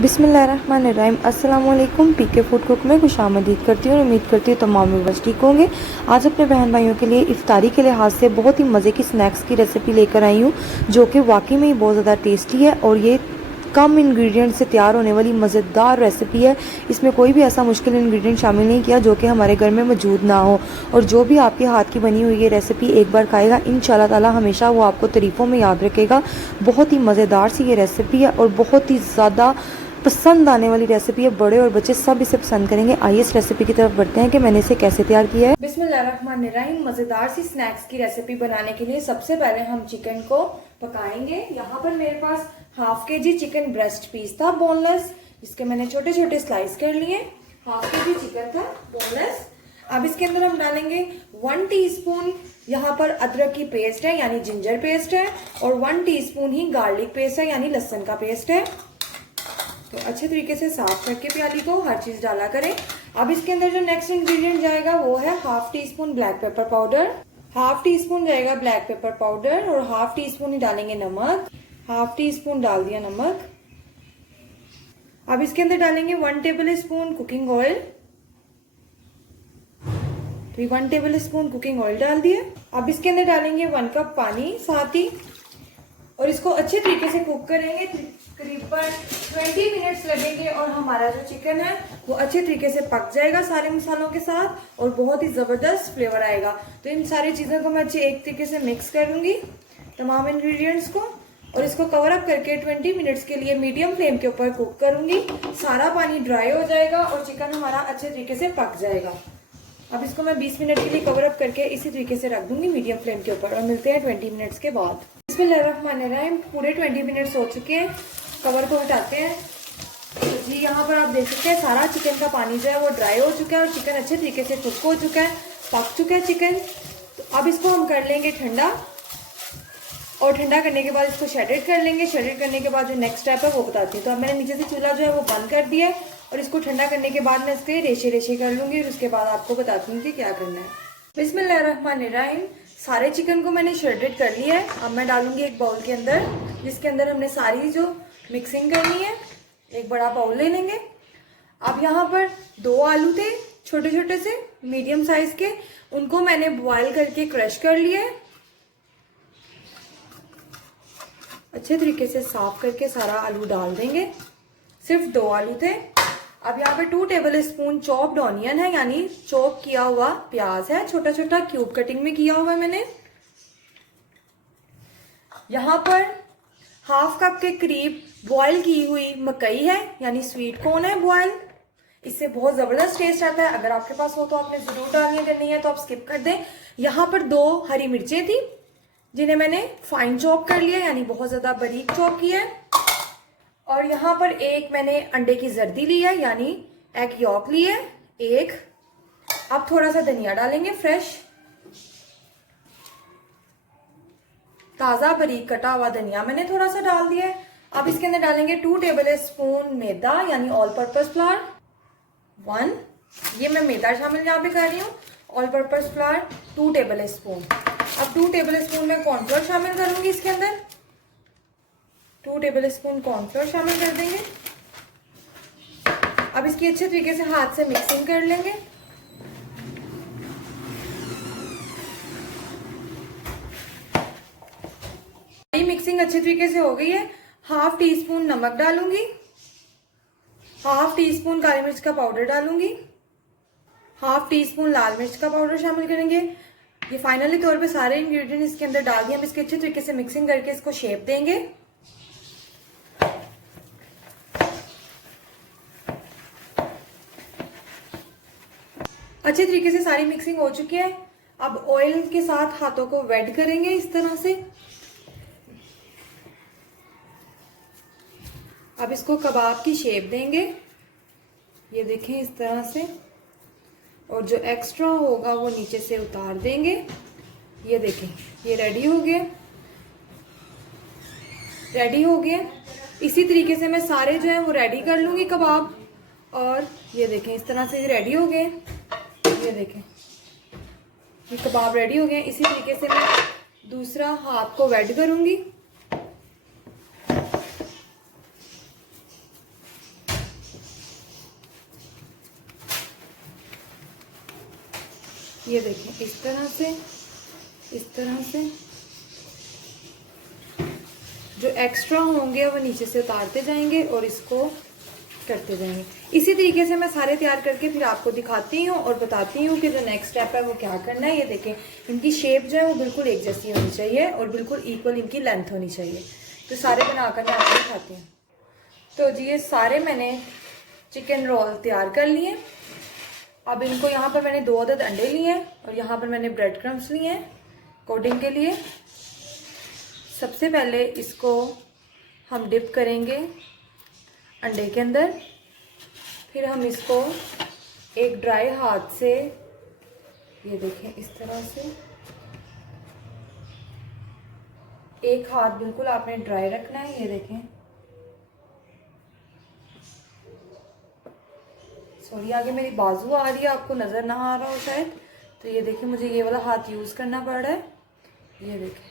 बिस्मिल्लाहिर्रहमानिर्रहीम। अस्सलाम वालेकुम। पीके फूड कुक में खुशामदीद करती हूँ और उम्मीद करती हूँ तमाम व्यूअर्स ठीक होंगे। आज अपने बहन भाइयों के लिए इफ्तारी के लिहाज से बहुत ही मज़े की स्नैक्स की रेसिपी लेकर आई हूँ, जो कि वाकई में ही बहुत ज़्यादा टेस्टी है और ये कम इंग्रेडिएंट से तैयार होने वाली मज़ेदार रेसिपी है। इसमें कोई भी ऐसा मुश्किल इंग्रेडिएंट शामिल नहीं किया जो कि हमारे घर में मौजूद ना हो, और जो भी आपके हाथ की बनी हुई ये रेसिपी एक बार खाएगा इंशाल्लाह ताला हमेशा वो आपको तारीफ़ों में याद रखेगा। बहुत ही मज़ेदार सी ये रेसिपी है और बहुत ही ज़्यादा पसंद आने वाली रेसिपी है। बड़े और बच्चे सब इसे पसंद करेंगे। आइए इस रेसिपी की तरफ बढ़ते हैं कि मैंने इसे कैसे तैयार किया है। बिस्मिल्लाहिर्रहमानिर्रहीम। मज़ेदार सी स्नैक्स की रेसिपी बनाने के लिए सबसे पहले हम चिकन को पकाएंगे। यहाँ पर मेरे पास half kg chicken breast piece था बोनलेस, जिसके मैंने छोटे छोटे स्लाइस कर लिए। हाफ kg चिकन था बोनलेस। अब इसके अंदर हम डालेंगे 1 टीस्पून यहाँ पर अदरक की पेस्ट है यानी जिंजर पेस्ट है, और 1 टीस्पून ही गार्लिक पेस्ट है यानी लहसुन का पेस्ट है। तो अच्छे तरीके से साफ करके प्याली को हर चीज डाला करें। अब इसके अंदर जो नेक्स्ट इंग्रेडिएंट जाएगा वो है half tea spoon black pepper powder. Half tea spoon जाएगा ब्लैक पेपर पाउडर और हाफ टी स्पून ही डालेंगे नमक। हाफ टी स्पून डाल दिया नमक। अब इसके अंदर डालेंगे 1 टेबल स्पून कुकिंग ऑयल। तो 1 टेबल स्पून कुकिंग ऑयल डाल दिया। अब इसके अंदर डालेंगे 1 कप पानी साथ ही, और इसको अच्छे तरीके से कुक करेंगे। करीबन 20 मिनट्स लगेंगे और हमारा जो चिकन है वो अच्छे तरीके से पक जाएगा सारे मसालों के साथ और बहुत ही जबरदस्त फ्लेवर आएगा। तो इन सारी चीजों को मैं अच्छे एक तरीके से मिक्स कर दूंगी तमाम इंग्रेडिएंट्स को, और इसको कवर अप करके 20 मिनट्स के लिए मीडियम फ्लेम के ऊपर कुक करूंगी। सारा पानी ड्राई हो जाएगा और चिकन हमारा अच्छे तरीके से पक जाएगा। अब इसको मैं 20 मिनट के लिए कवर अप करके इसी तरीके से रख दूंगी मीडियम फ्लेम के ऊपर, और मिलते हैं 20 मिनट्स के बाद। बिस्मिल्लाहिर्रहमानिर्रहीम। पूरे 20 मिनट्स हो चुके हैं। कवर को हटाते हैं। तो जी यहाँ पर आप देख सकते हैं सारा चिकन का पानी जो है वो ड्राई हो चुका है और चिकन अच्छे तरीके से कुक हो चुका है, पक चुका है चिकन। तो अब इसको हम कर लेंगे ठंडा, और ठंडा करने के बाद इसको शेडेड कर लेंगे। शेडेड करने के बाद जो नेक्स्ट स्टेप है वो बताती हूँ। तो अब मैंने नीचे से चूल्हा जो है वो बंद कर दिया है, और इसको ठंडा करने के बाद मैं इसके रेशे रेशे कर लूंगी और उसके बाद आपको बताती हूँ कि क्या करना है। बिस्मिल्लाहिर्रहमानिर्रहीम। सारे चिकन को मैंने शेडेड कर लिया है। अब मैं डालूंगी एक बाउल के अंदर, जिसके अंदर हमने सारी जो मिक्सिंग करनी है। एक बड़ा बाउल ले लेंगे। अब यहाँ पर 2 आलू थे छोटे छोटे से मीडियम साइज के, उनको मैंने बॉयल करके क्रश कर लिया है। अच्छे तरीके से साफ करके सारा आलू डाल देंगे। सिर्फ 2 आलू थे। अब यहाँ पे 2 टेबल स्पून चॉप्ड ऑनियन है यानी चॉप किया हुआ प्याज है, छोटा छोटा क्यूब कटिंग में किया हुआ है मैंने। यहाँ पर हाफ कप के करीब बॉयल की हुई मकई है यानी स्वीट कॉर्न है बॉयल। इससे बहुत जबरदस्त टेस्ट आता है। अगर आपके पास हो तो आपने जरूर डालनी है, अगर नहीं है तो आप स्किप कर दें। यहाँ पर 2 हरी मिर्चें थी जिन्हें मैंने फाइन चॉप कर लिया यानी बहुत ज्यादा बारीक चॉप किया है। और यहाँ पर एक मैंने अंडे की जर्दी ली है यानी एग यॉक ली है एक। अब थोड़ा सा धनिया डालेंगे फ्रेश, ताजा बारीक कटा हुआ धनिया मैंने थोड़ा सा डाल दिया है। अब इसके अंदर डालेंगे 2 टेबल स्पून मैदा यानी ऑल पर्पस फ्लावर 1। ये मैं मैदा शामिल यहाँ पे कर रही हूँ। All purpose flower 2 table spoon. अब 2 टेबल स्पून में कॉर्नफ्लोर शामिल करूंगी इसके अंदर। 2 टेबल स्पून कॉर्नफ्लोर शामिल कर देंगे। अब इसकी अच्छे तरीके से हाथ से मिक्सिंग कर लेंगे। मिक्सिंग अच्छे तरीके से हो गई है। हाफ टी स्पून नमक डालूंगी, हाफ टी स्पून काली मिर्च का पाउडर डालूंगी, हाफ टी स्पून लाल मिर्च का पाउडर शामिल करेंगे। ये फाइनली तौर पे सारे इंग्रेडिएंट इसके अंदर डाल दिए। अब इसके अच्छे तरीके से मिक्सिंग करके इसको शेप देंगे। अच्छे तरीके से सारी मिक्सिंग हो चुकी है। अब ऑयल के साथ हाथों को वेट करेंगे इस तरह से। अब इसको कबाब की शेप देंगे, ये देखें इस तरह से, और जो एक्स्ट्रा होगा वो नीचे से उतार देंगे। ये देखें ये रेडी हो गया, रेडी हो गया। इसी तरीके से मैं सारे जो है वो रेडी कर लूंगी कबाब, और ये देखें इस तरह से रेडी हो गए। ये देखें ये कबाब रेडी हो गए। इसी तरीके से मैं दूसरा हाथ को वेट करूंगी। ये देखें इस तरह से जो एक्स्ट्रा होंगे वो नीचे से उतारते जाएंगे और इसको करते जाएंगे। इसी तरीके से मैं सारे तैयार करके फिर आपको दिखाती हूँ और बताती हूँ कि जो नेक्स्ट स्टेप है वो क्या करना है। ये देखें इनकी शेप जो है वो बिल्कुल एक जैसी होनी चाहिए और बिल्कुल इक्वल इनकी लेंथ होनी चाहिए। तो सारे बनाकर मैं आपको दिखाती हूँ। तो जी ये सारे मैंने चिकन रोल तैयार कर लिए। अब इनको यहाँ पर मैंने 2 अदद अंडे लिए हैं और यहाँ पर मैंने ब्रेड क्रम्स लिए हैं कोटिंग के लिए। सबसे पहले इसको हम डिप करेंगे अंडे के अंदर, फिर हम इसको एक ड्राई हाथ से, ये देखें इस तरह से, एक हाथ बिल्कुल आपने ड्राई रखना है। ये देखें, सॉरी आगे मेरी बाजू आ रही है, आपको नजर ना आ रहा हो शायद। तो ये देखें मुझे ये वाला हाथ यूज करना पड़ रहा है। ये देखें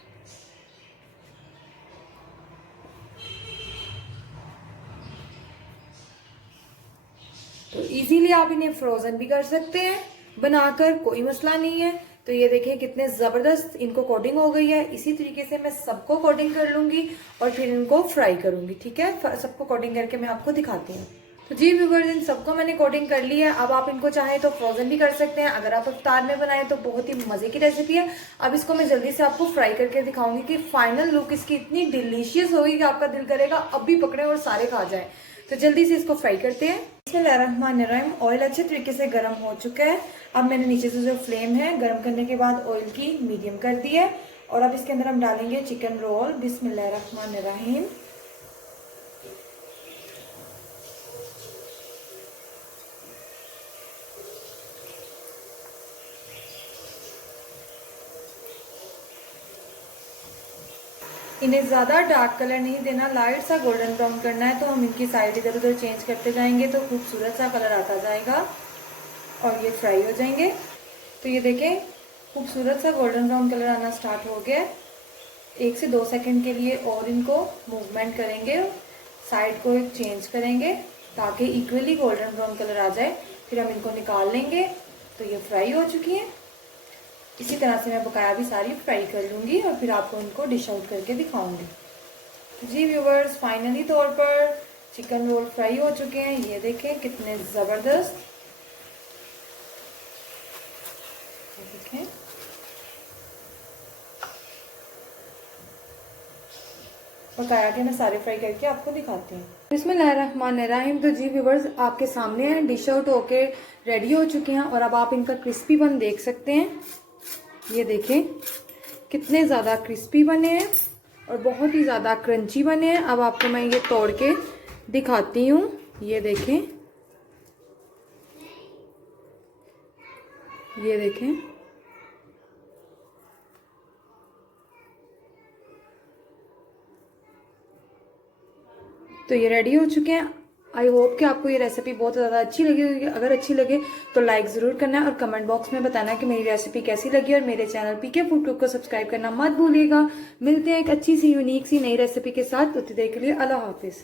तो इजीली आप इन्हें फ्रोजन भी कर सकते हैं बनाकर, कोई मसला नहीं है। तो ये देखें कितने ज़बरदस्त इनको कोटिंग हो गई है। इसी तरीके से मैं सबको कोटिंग कर लूँगी और फिर इनको फ्राई करूँगी। ठीक है, सबको कोटिंग करके मैं आपको दिखाती हूँ। तो जी व्यूअर्स इन सबको मैंने कोटिंग कर ली है। अब आप इनको चाहें तो फ्रोजन भी कर सकते हैं। अगर आप इफ्तार में बनाएं तो बहुत ही मज़े की रेसिपी है। अब इसको मैं जल्दी से आपको फ्राई करके दिखाऊंगी कि फाइनल लुक इसकी इतनी डिलीशियस होगी कि आपका दिल करेगा अब भी पकड़े और सारे खा जाएं। तो जल्दी से इसको फ्राई करते हैं। बिस्मिल्लाहिर्रहमानिर्रहीम। ऑयल अच्छे तरीके से गर्म हो चुका है। अब मैंने नीचे से जो फ्लेम है गर्म करने के बाद ऑयल की मीडियम कर दी है और अब इसके अंदर हम डालेंगे चिकन रोल। बिस्मिल्लाहिर्रहमानिर्रहीम। इन्हें ज़्यादा डार्क कलर नहीं देना, लाइट सा गोल्डन ब्राउन करना है। तो हम इनकी साइड इधर उधर चेंज करते जाएंगे तो खूबसूरत सा कलर आता जाएगा और ये फ्राई हो जाएंगे। तो ये देखें खूबसूरत सा गोल्डन ब्राउन कलर आना स्टार्ट हो गया। 1 से 2 सेकंड के लिए और इनको मूवमेंट करेंगे, साइड को चेंज करेंगे ताकि इक्वली गोल्डन ब्राउन कलर आ जाए। फिर हम इनको निकाल लेंगे। तो ये फ्राई हो चुकी है। इसी तरह से मैं बकाया भी सारी फ्राई कर लूँगी और फिर आपको इनको डिश आउट करके दिखाऊंगी। जी व्यूवर्स फाइनली तौर पर चिकन रोल फ्राई हो चुके हैं। ये देखें कितने ज़बरदस्त, देखें बकाया के मैं सारे फ्राई करके आपको दिखाती हूँ। बिस्मिल्लाहिर्रहमानिर्रहीम। तो जी व्यूवर्स आपके सामने हैं, डिश आउट होके रेडी हो चुके हैं और अब आप इनका क्रिस्पी बन देख सकते हैं। ये देखें कितने ज़्यादा क्रिस्पी बने हैं और बहुत ही ज़्यादा क्रंची बने हैं। अब आपको मैं ये तोड़ के दिखाती हूँ। ये देखें, ये देखें तो ये रेडी हो चुके हैं। आई होप कि आपको ये रेसिपी बहुत ज़्यादा अच्छी लगी होगी। अगर अच्छी लगे तो लाइक ज़रूर करना और कमेंट बॉक्स में बताना कि मेरी रेसिपी कैसी लगी और मेरे चैनल पीके फूड कुक को सब्सक्राइब करना मत भूलिएगा। मिलते हैं एक अच्छी सी यूनिक सी नई रेसिपी के साथ। उतनी देर के लिए अल्लाह हाफिज़।